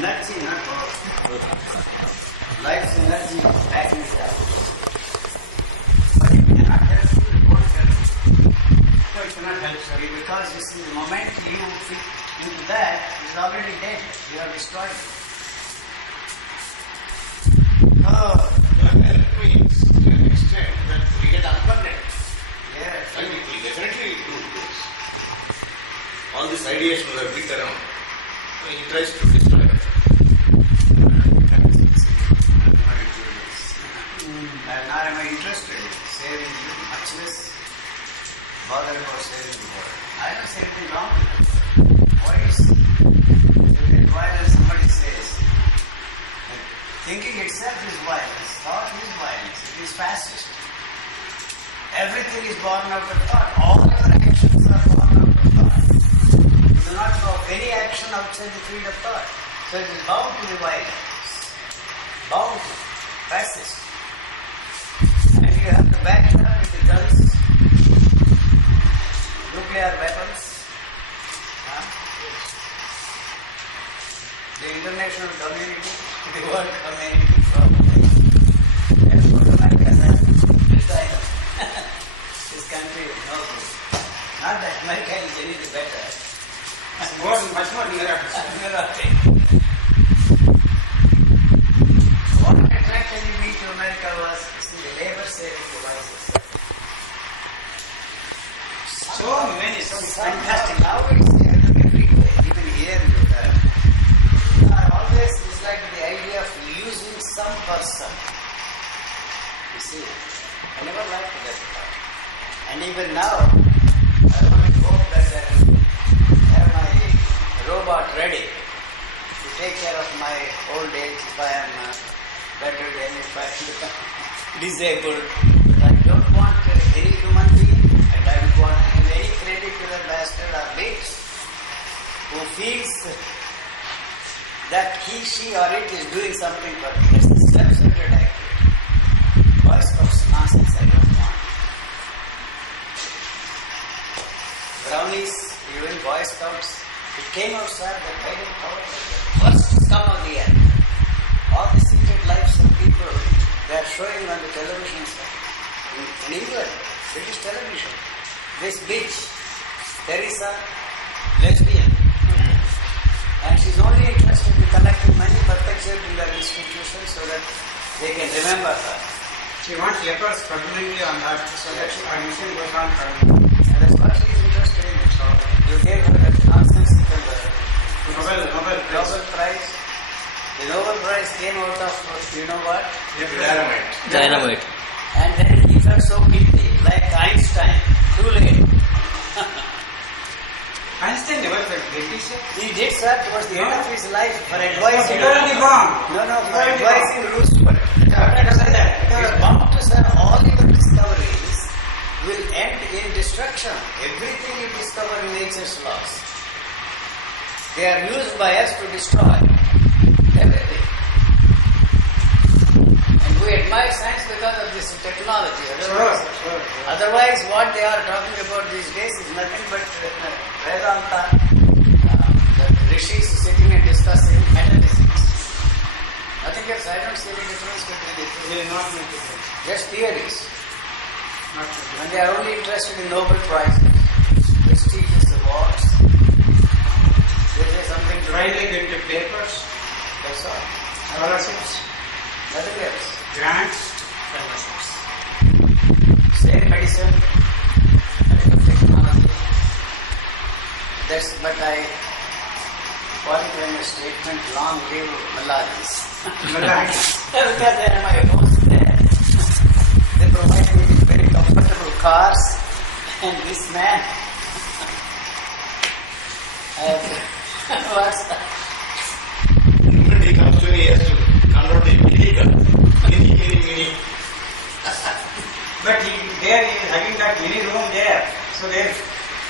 energy, not power. Life's energy backing it up. But it cannot help you, it won't help you. No, it cannot help you because you see, the moment you fit into that, it's already dead. You are destroyed. Oh, help means to an extent that we get unbundled. yes. And it will definitely do this. All these ideations are big around. He tries to destroy it. And now am I interested in saving you, much less bother about saving the world. I don't say anything wrong with it. Why is violence, somebody says. Thinking itself is violence, thought is violence, it is fascist. Everything is born out of thought. All your actions are born out of thought. You do not know any action outside the field of thought. So it is bound to be violence. Bound to. Fascist. And you have to back it up with the guns, nuclear weapons. The international community, the world community, this country is no good. Not that America is any better. Much more neurotic. What attracted me to America was the labor saving devices. So many, so fantastic. Now it's everywhere, even here in the I always disliked the idea of using some person. You see, I never liked that part. And even now, I only hope that I will have my robot ready to take care of my old age if I am better than if I become disabled. But I don't want any human being, and I don't want to give any credit to the bastard or bitch who feels that he, she or it is doing something for me. It's a self-centered activity. Boy Scouts nonsense, I don't want. Brownies, even Boy Scouts, it came out, sir, that guiding power was the first scum of the earth. All the secret lives of people, they are showing on the television, sir. In England, British television. This bitch, Teresa, lesbian. And she's only interested in collecting money, perpetuating their institution so that they can remember her. She wants lepers permanently on her so that her mission goes on forever. And that's what she is interested in. So you gave her that nonsensical Nobel Prize. The Nobel Prize came out of, you know what? Dynamite. And then he felt so guilty, like Einstein. Too late. Einstein never felt guilty, sir. He did, sir, towards the end of his life for advising. Literally bomb. No, for advising Roosevelt. He's bound to say all your discoveries will end in destruction. Everything you discover in nature's laws. They are used by us to destroy everything. And we admire science because of this technology. Otherwise, what they are talking about these days is nothing but Vedanta, the rishis sitting and discussing metaphysics. Nothing else. I don't see any difference between the two. They will not make it. Just theories. Not make And they are only interested in Nobel Prizes, prestigious awards. They say something to Writing into papers, That's all. scholarships, Nothing else. grants, fellowships. Same medicine, medical technology. But I qualify my statement, long live Malaris. Because they are my host there. They provide me with very comfortable cars, and this man what's that? When he comes to me, he has to convert it illegal. Mini. But there he is having that mini room there. So there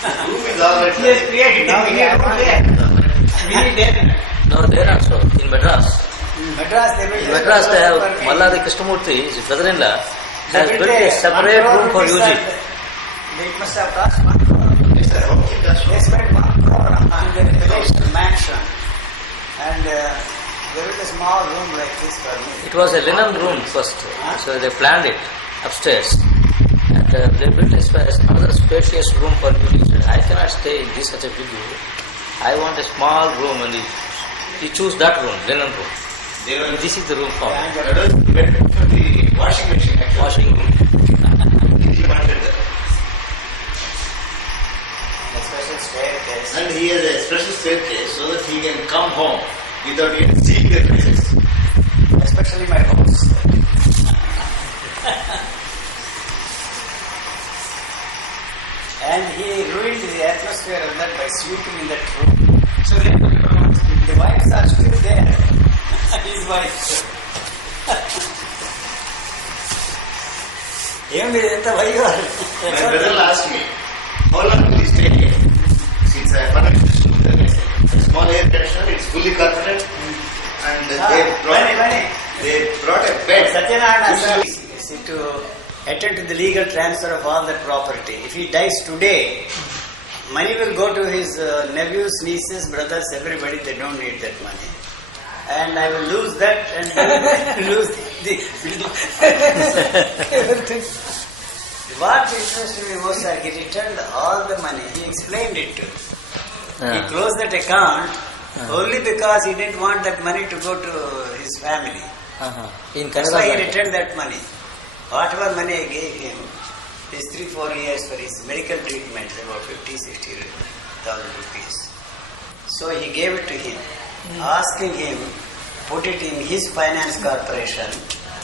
Room is all right. he has created a mini room there. Mini there. No, there also, in Madras. Madras, they will In Madras, they have Malladi Krishnamurti, his brother-in-law, has built a separate room for using. They must have cost 1 crore. They spent 1 crore on the palatial mansion. And a small room like this for me. It was a linen room first, so they planned it upstairs. And they built another spacious room for me. He said, I cannot stay in this such a big room. I want a small room, and he chose that room, linen room. This is the room for me. That was the bed for the washing machine actually. Washing room. He wanted that. A special staircase. And he has a special staircase so that he can come home without even seeing the faces. Especially my host. And he ruined the atmosphere of that by sleeping in that room. So then The wives are still there. His wife. Even with the wife. My brother asked me, how long will you stay here? Since I have a small air conditioner, it's fully carpeted, and they brought a bed. Satyanarayana sir to attend to the legal transfer of all that property. If he dies today, money will go to his nephews, nieces, brothers, everybody. They don't need that money. And I will lose that and lose the everything. What interested me most that he returned all the money. He explained it to. He closed that account only because he didn't want that money to go to his family. In That's why he Canada. returned that money. Whatever money I gave him, these 3-4 years for his medical treatment, about 50,000-60,000 rupees. So he gave it to him, asking him put it in his finance corporation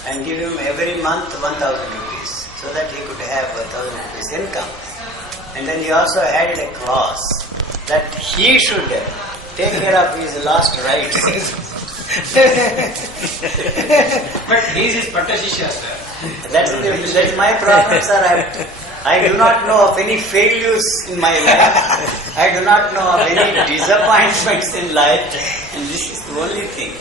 and give him every month 1,000 rupees so that he could have 1,000 rupees income. And then he also added a clause that he should take care of his last rites. but he is his Patashishya, sir. That's my problem, sir. I do not know of any failures in my life. I do not know of any disappointments in life. And this is the only thing.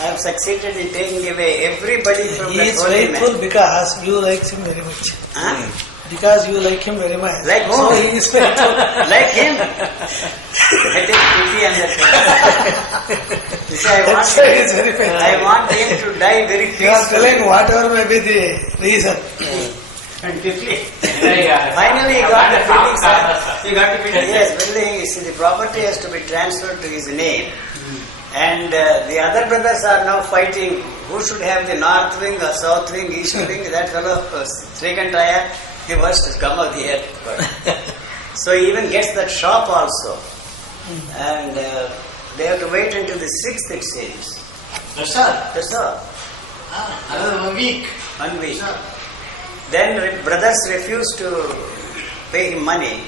I have succeeded in taking away everybody from He that is holy faithful man. because you like him very much. Huh? Because you like him very much. Like whom? So he is faithful. Like him. I take pity on that man. You see, That's why he is very faithful. I want him to die very You are peacefully. telling whatever may be the reason. And quickly. Yeah. Finally, he got the feeling, sir. You got to be Yes, building, you see, the property has to be transferred to his name. And the other brothers are now fighting who should have the north wing or south wing, east wing. That fellow, Srikantaya, he was to come of the earth. So he even gets that shop also. And they have to wait until the 6th, it seems. That's all. That's all. Another 1 week. 1 week. Then brothers refused to pay him money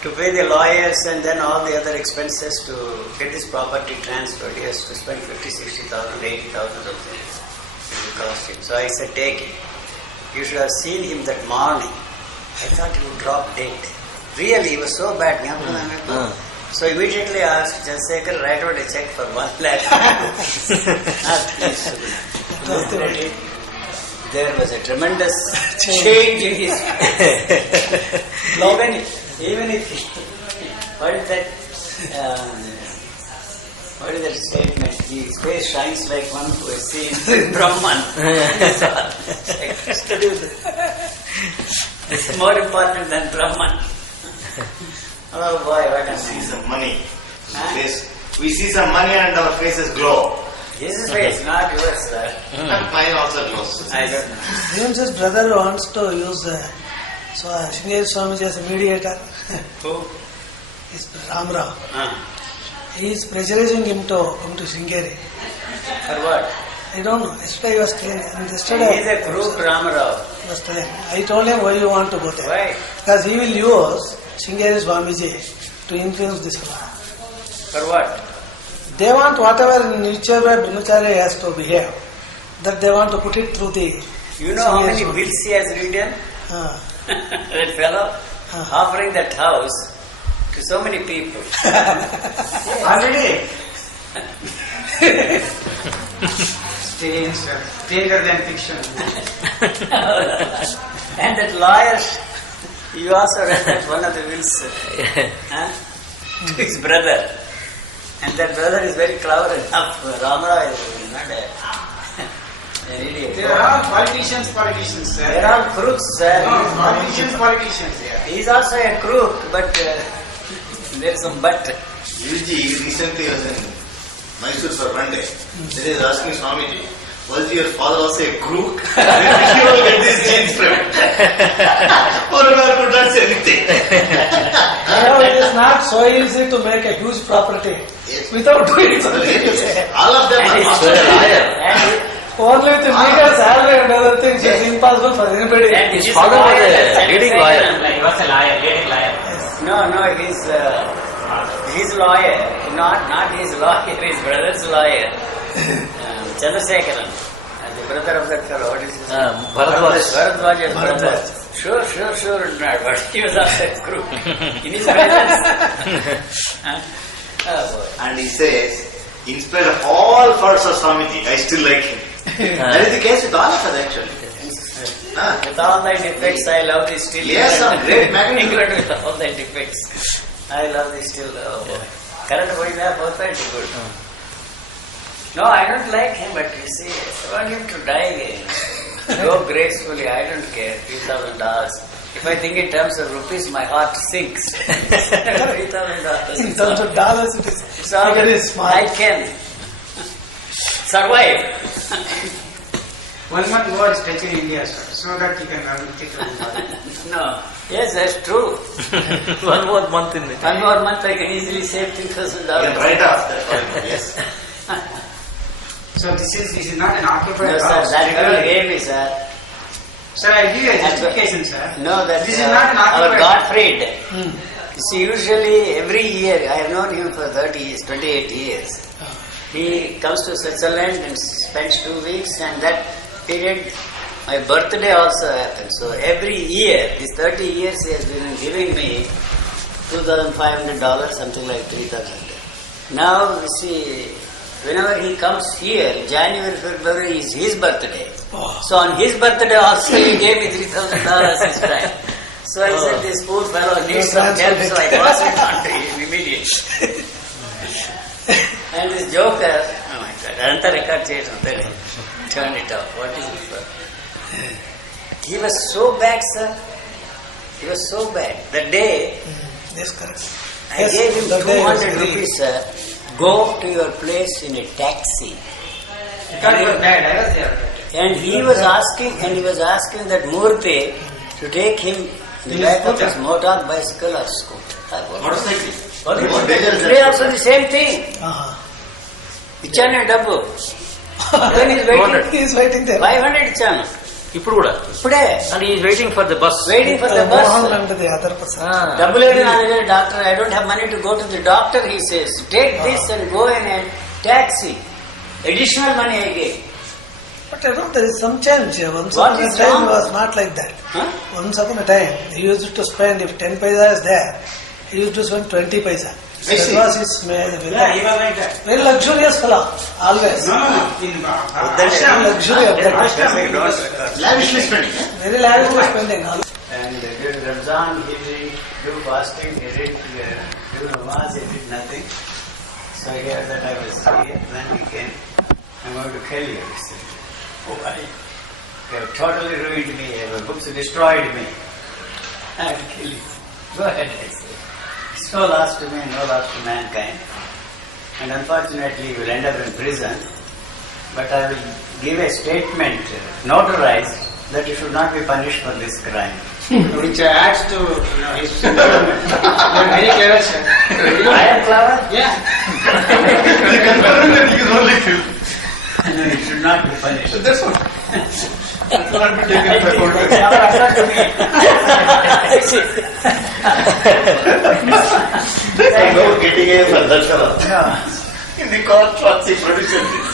to pay the lawyers and then all the other expenses to get this property transferred. He has to spend 50,000, 60,000, 80,000 something. It will cost him. So I said, take it. You should have seen him that morning. I thought he would drop dead. Really, he was so bad. So immediately I asked Chandrasekhar, write out a check for 1 lakh. There was a tremendous change in his even if what is that statement? His face shines like one who has seen Brahman. This is more important than Brahman. Oh boy, what a We see man. some money. Huh? We see some money and our faces glow. His face, not yours, sir. Mine also glows. I don't know. Even his brother wants to use Sringeri Swamiji as a mediator. Who? Is Ram Rao. Ah. He is pressurizing him to come to Sringeri. For what? I don't know. Yesterday he was telling. And He yesterday is a crook Ramarao. he was telling. I told him why you want to go there. Why? Because he will use Sringeri Swamiji to influence this one. For what? They want whatever in whichever brahmachari has to behave, that they want to put it through the. You know how many Swamiji. bills he has written? Ah. That fellow offering that house to so many people. Already. Stranger than fiction. And that lawyer, you also read that one of the wills to his brother. And that brother is very clever enough. Ramara is not an idiot. There are politicians, sir. They are all crooks, sir. No, politicians, yeah. He is also a crook, but there is some but. Yuji recently was in Mysore for one day. Then he was asking Swamiji, was your father also a crook? He will get these genes from it. Poor could not say anything. It is not so easy to make a huge property Yes. without doing something. All of them are So a liar. Only with the legal salary and other things is impossible for anybody. And His his father was lawyer, a leading lawyer. He was a liar, leading liar. No, his lawyer, not his lawyer, his brother's lawyer, Chandrasekharan, the brother of that fellow. What is his name? Bharadwaj. Bharadwaj's brother. Sure, not. But he was also a crook in his presence. Oh boy. And he says, in spite of all faults of Swamiji, I still like him. That is the case with all of us actually. With all thy defects, I love thee still. Yes, some great magnetism. England with all thy defects, I love thee still. Oh boy. Current boy, they are perfect good. No, I don't like him, but you see, I want him to die. Go gracefully, I don't care. $3,000. If I think in terms of rupees, my heart sinks. $3,000. In terms of dollars, it is It's all very small. I can survive. 1 month God is touching India, sir, so that he can earn $3,000. No. Yes, that's true. One more month in it. 1 more month I can easily save $3,000. You can write off that one, yes. So this is not an occupied No, sir, house. that girl gave me, sir. Sir, I give you a justification, sir. No, that This is not an our occupied Gottfried. You see, usually every year, I have known him for 30 years, 28 years. He comes to Switzerland and spends 2 weeks, and that period, my birthday also happens. So every year, these 30 years, he has been giving me $2,500, something like $3,000. Now, you see, whenever he comes here, January, February is his birthday. So on his birthday also, he gave me $3,000 this time. So I said, this poor fellow needs some help, so I passed it on to him immediately. And this joker, oh my God, Anta record turn it off. What is it for? He was so bad, sir. He was so bad. The day Yes, correct. I Yes, gave him that day was 200 very- rupees, sir. Go to your place in a taxi. Because he was bad, I was there. And he was asking that Murthy to take him in the back of his motor bicycle or scooter. Motorcycle. What is What danger is Today that? also the same thing. Ichana double. Then he's waiting. He is waiting there. 500 ichana. ఇప్పుడు కూడా Today. and he is waiting for the bus. Waiting for the Mohan bus. and the other person. Double doctor, I don't have money to go to the doctor, he says. Take this and go in a taxi. Additional money I gave. But I know there is some change. Once What upon a is time wrong? it was not like that. Huh? Once upon a time, he used to spend, if 10 paisa is there, he used to spend 20 paisa. I That see. was his Yeah, he was like that. very luxurious fellow, always. No. In Very Ashram, luxury of that. Ashram, he was- Lavishly spending. Very lavishly spending. And during Ramzan, he did do fasting, he did do namaz, he did nothing. So I heard that I was here, then he came, I'm going to kill you. He said, oh, why? You have totally ruined me, your books destroyed me. I'll kill you. Go ahead, I said. It's no loss to me, no loss to mankind. And unfortunately, you will end up in prison. But I will give a statement, notarized, that you should not be punished for this crime. which adds to his improvement. You are very clever, sir. I am clever? Yeah. You confirm that you only kill. No, you should not be punished. That's what. It will not be taken by court. It's never occurred to me. No getting a for that fellow. No. In the court, what's he producing this?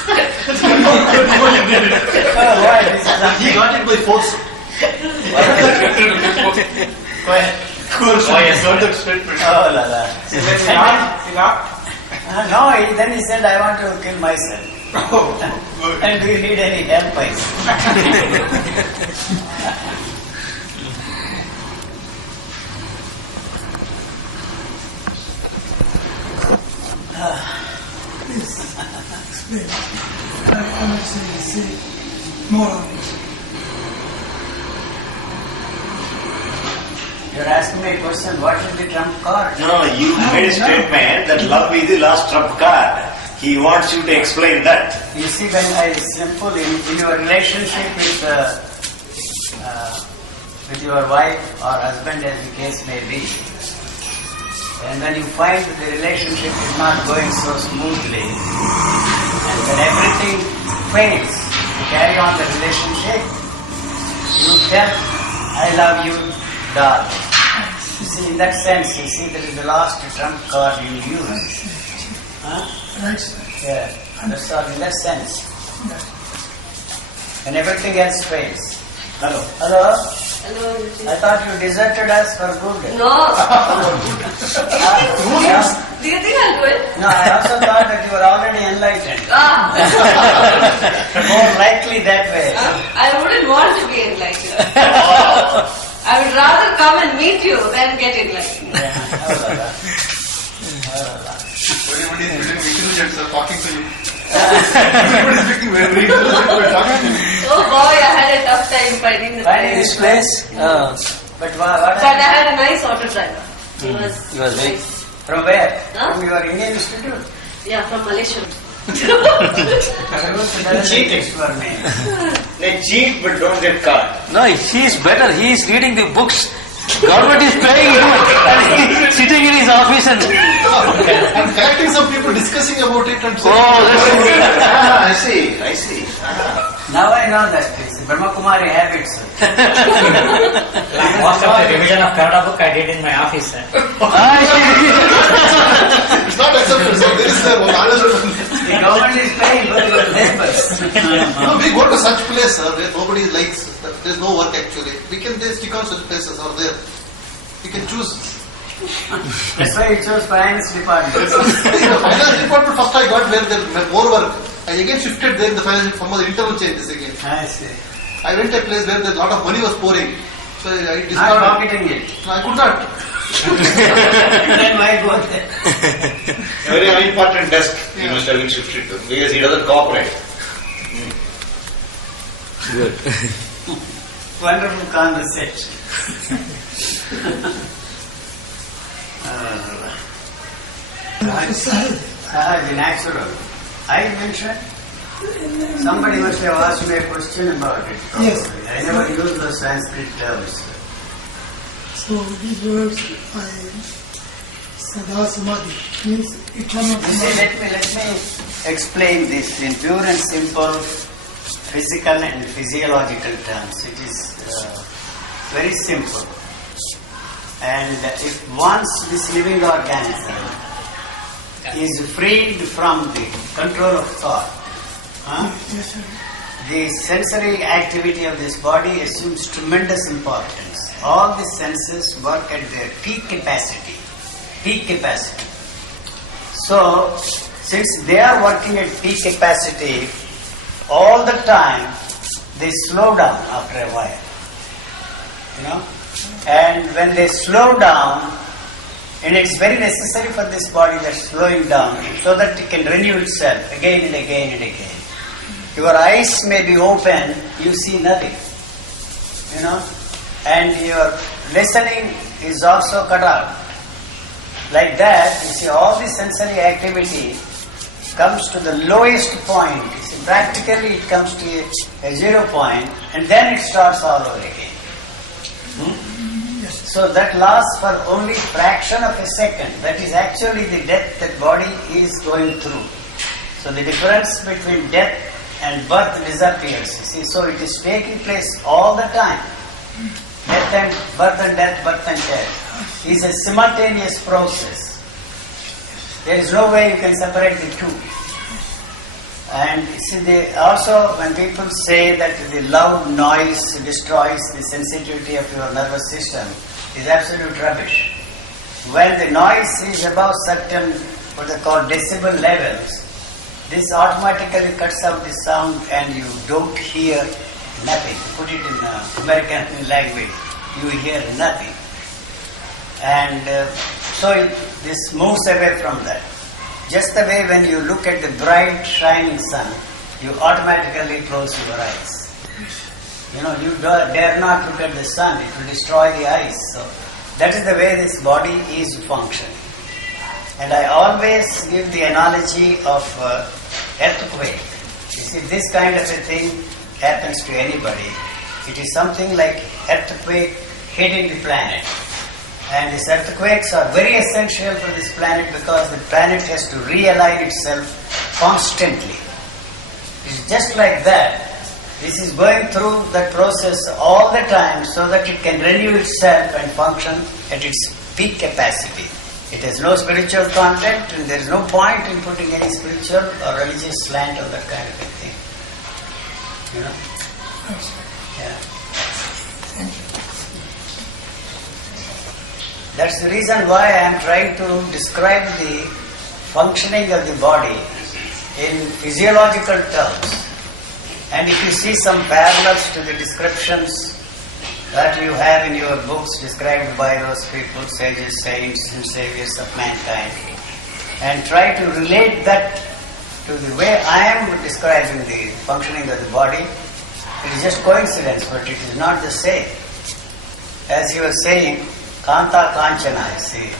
Oh, why? This is He got it by force. Course, I got that statement. Oh, la la. He got. No, then he said, I want to kill myself. And do you need any help? I said. explain. I cannot say more on it. You're asking me a question, what is the trump card? No, you made a statement that love is the last trump card. He wants you to explain that. You see, when I simple in your relationship with your wife or husband, as the case may be, and when you find that the relationship is not going so smoothly, and when everything fails to carry on the relationship, you tell, I love you, darling. You see, in that sense, you see, that is the last trump card you use. Huh? Right, sir. Yeah, that's all in that sense. Right. And everything else fails. Hello. Hello? Hello, Yuji. I thought you deserted us for good. No. Yeah. Do you think I'll do it? No, I also thought that you were already enlightened. Ah. More likely that way. I wouldn't want to be enlightened. I would rather come and meet you than get enlightened. Everybody is very intelligent, sir, talking to you. Everybody is speaking very intelligent, we're talking to you. Oh boy, I had a tough time finding the Finding this place? But what But I had a nice auto driver. He was very- nice. From where? Huh? From your Indian Institute? Yeah, from Malaysia. Cheating for me. They cheat but don't get caught. No, he is better. He is reading the books. Government is paying him and he is sitting in his office and... I'm collecting some people discussing about it and saying, I see. Now I know that it's Brahmakumari habits. Most of the revision of Kannada book I did in my office. Sir. it's not accepted, sir. There is another. The government is paying for your labors. We go to such place, sir, where nobody likes, there's no work actually. We can just stick on such places or there. We can choose. That's why you chose finance department. In the finance department, first I got where there was more work. I again shifted there in the finance, some of the internal changes again. I see. I went to a place where a lot of money was pouring. So I Not discovered. pocketing it. I could not. Then why go there? Very unimportant desk he must have been shifted to because he doesn't cooperate. Good. Wonderful conversation. The natural. I mentioned. Somebody must have asked me a question about it. Probably. Yes. I never used those Sanskrit terms. So these words by Sada Samadhi means eternal You see, samadhi. let me explain this in pure and simple physical and physiological terms. It is very simple. And if once this living organism is freed from the control of thought, Yes, sir. the sensory activity of this body assumes tremendous importance. All the senses work at their peak capacity. Peak capacity. So, since they are working at peak capacity, all the time they slow down after a while. You know? And when they slow down, and it's very necessary for this body that slowing down so that it can renew itself again and again and again. Your eyes may be open, you see nothing. You know? And your listening is also cut out. Like that, you see, all the sensory activity comes to the lowest point. You see, practically it comes to a 0 point, and then it starts all over again. So that lasts for only fraction of a second. That is actually the death that body is going through. So the difference between death and birth disappears. You see, so it is taking place all the time. Death and birth and death, birth and death is a simultaneous process. There is no way you can separate the two. And see, also when people say that the loud noise destroys the sensitivity of your nervous system, is absolute rubbish. When the noise is above certain what they call decibel levels, this automatically cuts out the sound and you don't hear nothing. Put it in American language, you hear nothing. And so this moves away from that. Just the way when you look at the bright shining sun, you automatically close your eyes. You dare not look at the sun, it will destroy the eyes. So that is the way this body is functioning. And I always give the analogy of earthquake. You see, this kind of a thing happens to anybody. It is something like earthquake hitting the planet. And these earthquakes are very essential for this planet because the planet has to realign itself constantly. It's just like that. This is going through that process all the time so that it can renew itself and function at its peak capacity. It has no spiritual content and there is no point in putting any spiritual or religious slant on that kind of a thing. Yeah. That's the reason why I am trying to describe the functioning of the body in physiological terms. And if you see some parallels to the descriptions that you have in your books described by those people, sages, saints and saviors of mankind, and try to relate that to the way I am describing the functioning of the body, it is just coincidence, but it is not the same. As you were saying, Kanta Kanchana, you see.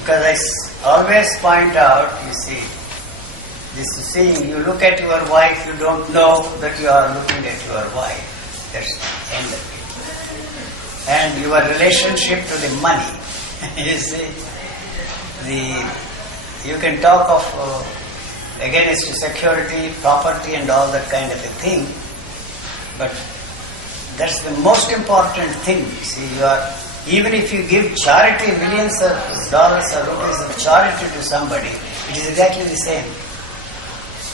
Because I always point out, you see, this is saying, you look at your wife, you don't know that you are looking at your wife. That's the end of it. And your relationship to the money. You see, you can talk of against security, property and all that kind of a thing, but that's the most important thing. See, even if you give charity, millions of dollars or rupees of charity to somebody, it is exactly the same.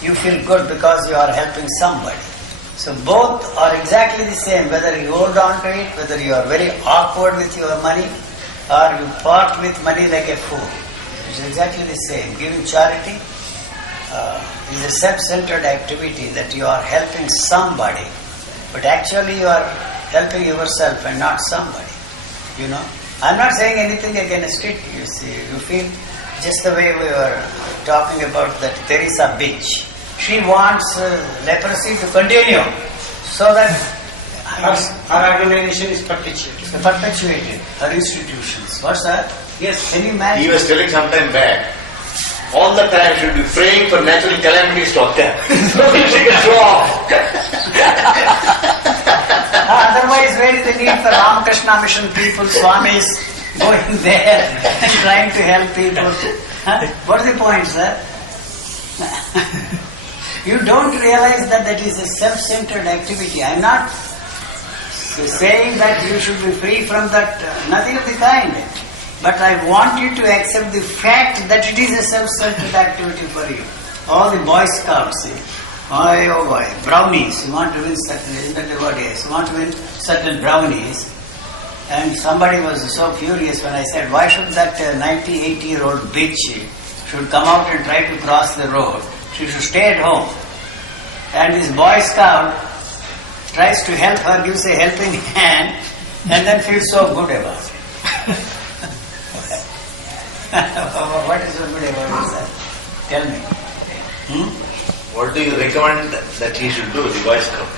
You feel good because you are helping somebody. So both are exactly the same, whether you hold on to it, whether you are very awkward with your money, or you part with money like a fool. It is exactly the same. Giving charity is a self-centered activity that you are helping somebody, but actually you are helping yourself and not somebody. I'm not saying anything against it, you see. You feel just the way we were talking about that Teresa Beach. She wants leprosy to continue so that Her organization is perpetuated. Her institutions. What's that? Yes. Can you imagine? He was telling some time back, all the time should be praying for natural calamities to occur. Nobody can show off. Otherwise, where is the need for Ramakrishna Mission people, Swamis, going there and trying to help people? What is the point, sir? You don't realize that is a self-centered activity. I'm not saying that you should be free from that, nothing of the kind. But I want you to accept the fact that it is a self-centered activity for you. All the Boy Scouts, oh boy, brownies, you want to win certain, isn't that the word? Yes, you want to win certain brownies. And somebody was so furious when I said, why should that 80-year-old bitch should come out and try to cross the road? She should stay at home. And this Boy Scout tries to help her, gives a helping hand, and then feels so good about it. What is so good about that? Tell me. What do you recommend that he should do, the Boy Scout?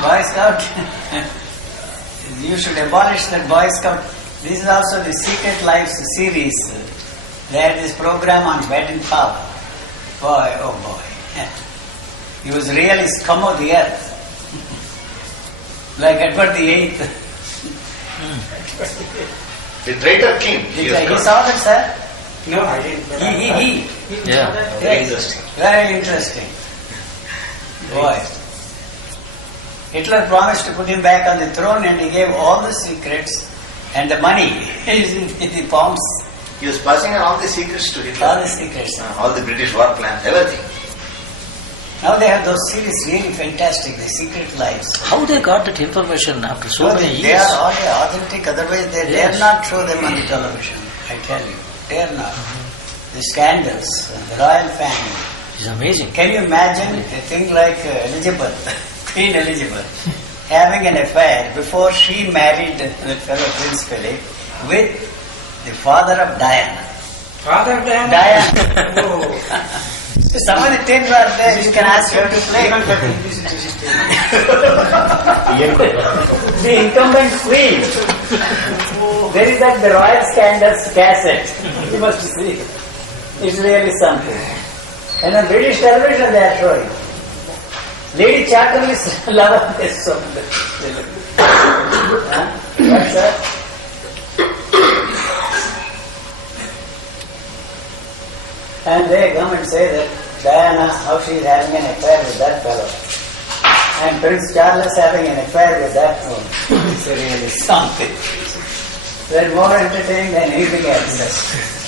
Boy Scout? You should abolish that Boy Scout. This is also the Secret Lives series. They had this program on wedding power. Boy, oh boy. He was really scum of the earth. Like Edward VIII. The traitor king. He saw that, sir? No, I didn't. He. Yeah. Very interesting. Very interesting. Boy. Hitler promised to put him back on the throne and he gave all the secrets and the money is in the palms. He was passing on all the secrets to Hitler. All the secrets. All the British war plans, everything. Now they have those series really fantastic, the Secret Lives. How they got that information after so many They years? are all authentic, otherwise they dare not show them on the television. I tell you, dare not. The scandals, the royal family. It's amazing. Can you imagine a thing like Elizabeth, Queen Elizabeth, having an affair before she married that fellow Prince Philip with the father of Diana? Father of Diana? Diana. Oh. So many things are there, you can ask her to play. Even for publicity system. The incumbent queen. There is that the royal scandals cassette. You must see. It's really something. And on British television they are showing. Lady Chatterley's lover is something. What's that? And they come and say that Diana, how she is having an affair with that fellow. And Prince Charles having an affair with that woman. It's really something. They're more entertaining than anything else.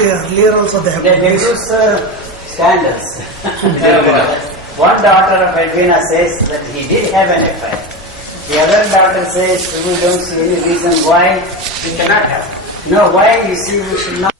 Earlier also they have They use scandals. One daughter of Edwina says that he did have an affair. The other daughter says we don't see any reason why he cannot have. No, why you see we should not.